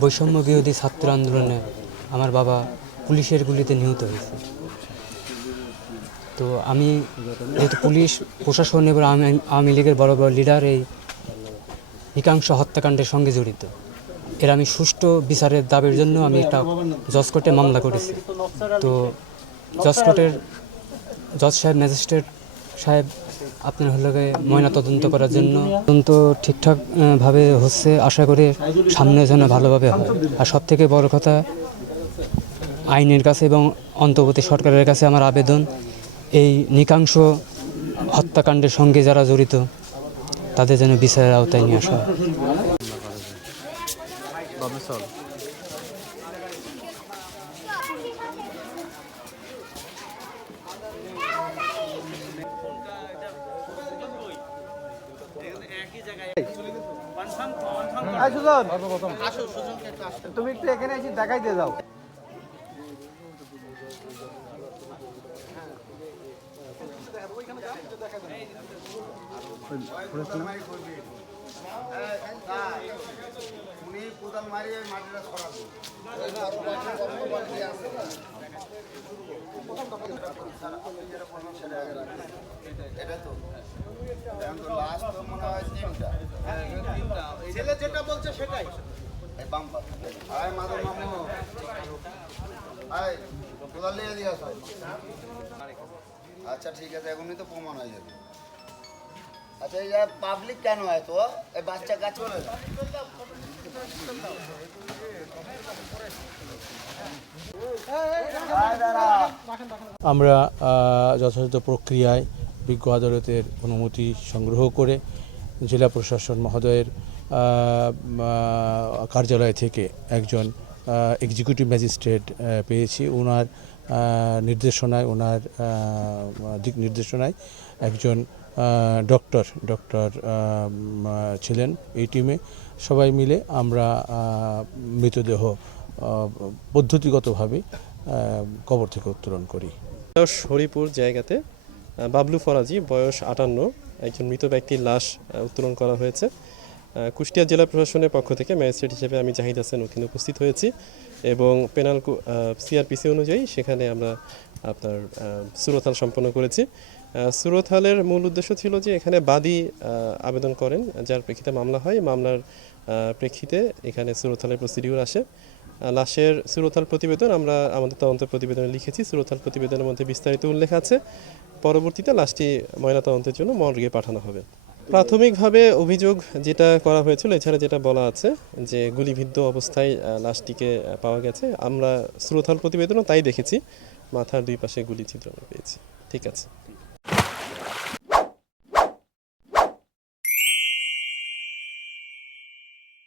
বৈষম্য বিরোধী ছাত্র আন্দোলনে আমার বাবা পুলিশের গুলিতে নিহত হয়েছে। তো আমি যেহেতু পুলিশ, প্রশাসন এবং আওয়ামী- লীগের বড় বড় লিডার এই একাংশ হত্যাকাণ্ডের সঙ্গে জড়িত। এর আমি সুষ্ঠু বিচারের দাবির জন্য আমি একটা জজ কোর্টে মামলা করেছি। তো জজ কোর্টের জজ সাহেব, ম্যাজিস্ট্রেট সাহেব আপনার হলো ময়না তদন্ত করার জন্য। তদন্ত ঠিকঠাক ভাবে হচ্ছে, আশা করি সামনে যেন ভালোভাবে হয়। আর সব থেকে বড় কথা, আইনের কাছে এবং অন্তর্বর্তী সরকারের কাছে আমার আবেদন, এই নিকাংশ হত্যাকাণ্ডের সঙ্গে যারা জড়িত, তাদের যেন বিচারের আওতায় নিয়ে আসা হয়। তুমি একটু এখানে এসে দেখাই দিয়ে যাও। উনি কোদাল মারিয়ে মাটিটা সরাবে এটা তো। লাস্ট তো মনে হয় তিনটা ছেলে যেটা বলছে সেটাই। এই বাম আয় মামু। আয় কোদাল নিয়ে দিয়ে আসো আচ্ছা ঠিক আছে এখনই তো প্রমাণ হয়ে যাবে। আচ্ছা এই পাবলিক কেন হয় তো এই বাচ্চা কাজ করে। আমরা যথাযথ প্রক্রিয়ায় বিজ্ঞ আদালতের অনুমতি সংগ্রহ করে জেলা প্রশাসন মহোদয়ের কার্যালয় থেকে একজন এক্সিকিউটিভ ম্যাজিস্ট্রেট পেয়েছি। ওনার নির্দেশনায় ওনার দিক নির্দেশনায় একজন ডক্টর ডক্টর ছিলেন এই টিমে সবাই মিলে আমরা মৃতদেহ পদ্ধতিগতভাবে কবর থেকে উত্তোলন করি। হরিপুর জায়গাতে বাবলু ফরাজি, বয়স আটান্ন, একজন মৃত ব্যক্তির লাশ উত্তোলন করা হয়েছে। কুষ্টিয়া জেলা প্রশাসনের পক্ষ থেকে ম্যাজিস্ট্রেট হিসেবে আমি জাহিদ হাসান ওখানে উপস্থিত হয়েছি এবং পেনাল সিআরপিসি অনুযায়ী সেখানে আমরা আপনার সুরতাল সম্পন্ন করেছি। সুরতালের মূল উদ্দেশ্য ছিল যে এখানে বাদী আবেদন করেন, যার প্রেক্ষিতে মামলা হয়। মামলার প্রেক্ষিতে এখানে সুরতালের প্রসিডিউর আসে। লাশের সুরতাল প্রতিবেদন আমরা আমাদের তদন্ত প্রতিবেদনে লিখেছি। সুরতাল প্রতিবেদনের মধ্যে বিস্তারিত উল্লেখ আছে। পরবর্তীতে লাশটি ময়নাতদন্তের জন্য মর্গে পাঠানো হবে। প্রাথমিকভাবে অভিযোগ যেটা করা হয়েছিল, এছাড়া যেটা বলা আছে যে গুলিবিদ্ধ অবস্থায় লাশটিকে পাওয়া গেছে। আমরা সুরতাল প্রতিবেদনও তাই দেখেছি। মাথার দুই পাশে গুলি ছিদ্র পেয়েছি। ঠিক আছে।